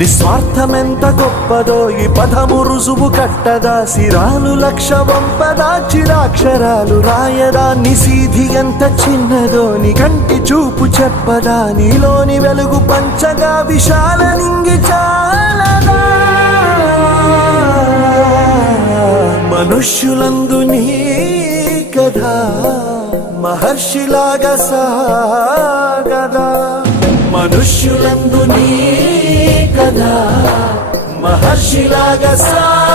నిస్వార్థమెంత గొప్పదో ఈ పదము రుజువు కట్టదా, సిరాలు లక్ష వంపదా, చిరాక్షరాలు రాయదా, నిసీధి ఎంత చిన్నదో నీ కంటి చూపు చెప్పదా, నీలోని వెలుగు పంచగా విశాల నింగి చాలదా. మనుష్యులందు నీ కథ మహర్షిలాగా సాగదా, మనుష్యులందు నీ కథ మహర్షిలాగా సాగదా.